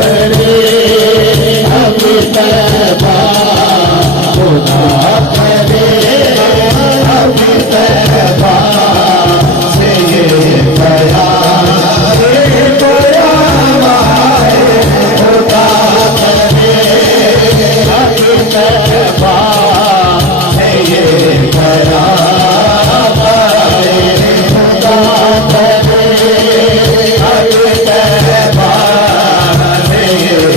करे अब तैबा खुदा करे अब तैबा से ये बयान खुदा करे अब तैबा से ये बयान खुदा करे अब तैबा से ये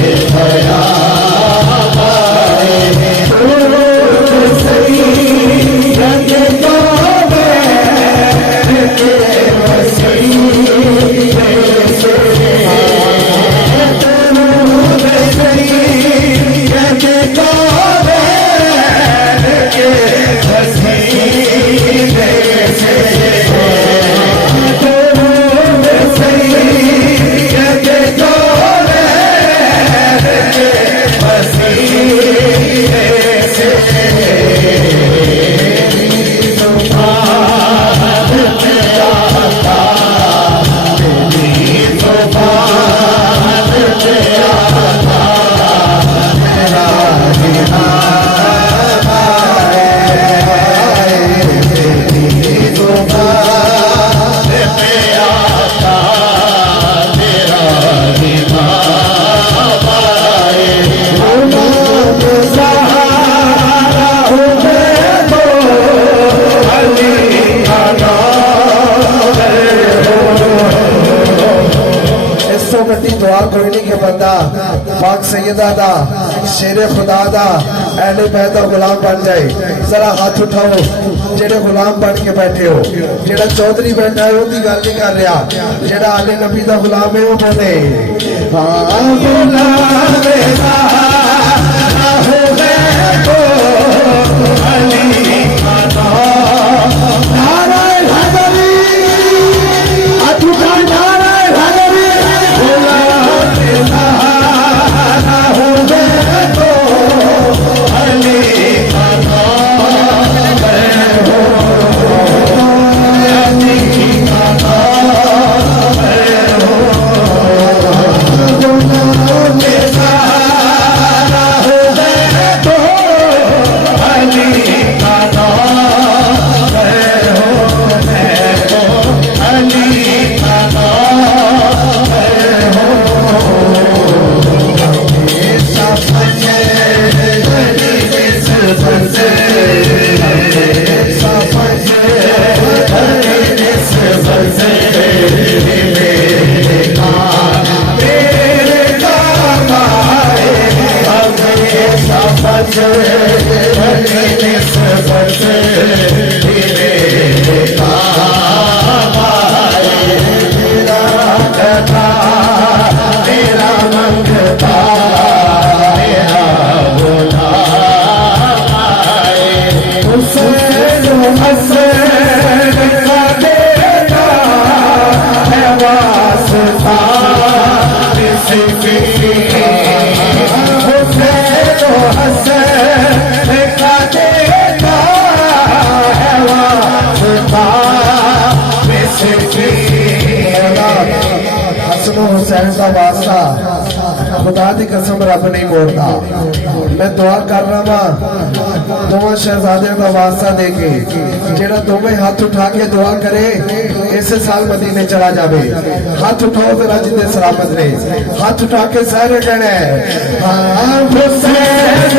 दुआ कोई नहीं के बंदा पाक सैयदा दा शेरे खुदा दा एने पैदा गुलाम बन जाए। जरा हाथ उठाओ जेड़े गुलाम बन के बैठे हो। जेड़ा चौधरी बैठा है उसकी गल नहीं कर रहा, जेड़ा आले नबी दा गुलाम है वो बोले हाँ गुलाम हुसैन का वास्ता खुदा की कसम रब नहीं मोड़ता। मैं दुआ कर रहा वा दोवें शहजादियों का वास्ता देके जेड़ा दोवें हाथ उठा के दुआ करे इस साल मदीने चला जावे। हाथ उठाओ जरा जिंदे सलामत ने हाथ उठा के सारे कहना है हाँ हुसैन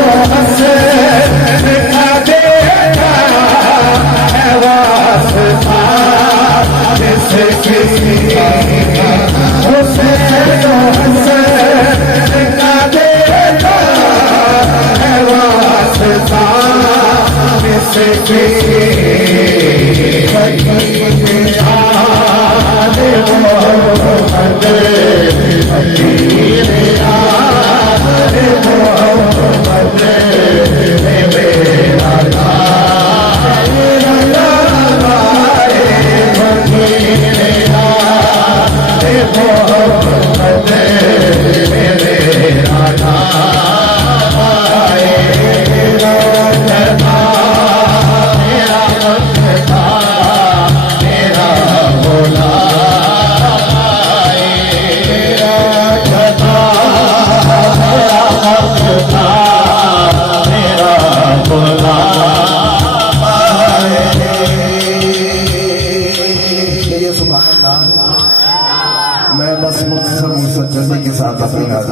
साथ अपनी